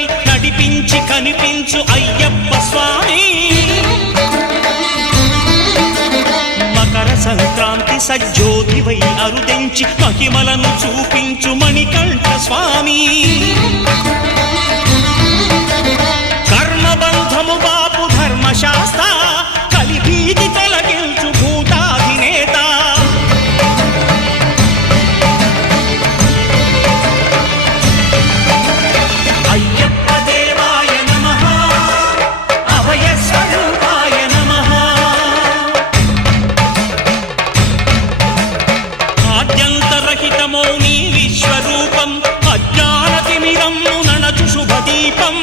పాదములపై నడిపించి కనిపించు అయ్యప్ప స్వామి. మకర సంక్రాంతి సజ్జోతివై అరుదించి మహిమలను చూపించు మణికంఠ స్వామి. కర్మబంధము బాపు ధర్మశాస్త్ర కలిభీతి తొలగించు భూతాధినేత. అయ్యప్ప దేవాయ నమః, అభయ స్వరూపాయ నమః. ఆద్యంతరహితమౌ నీ విశ్వరూపం, అజ్ఞానతిమిరము నణచు శుభదీపం.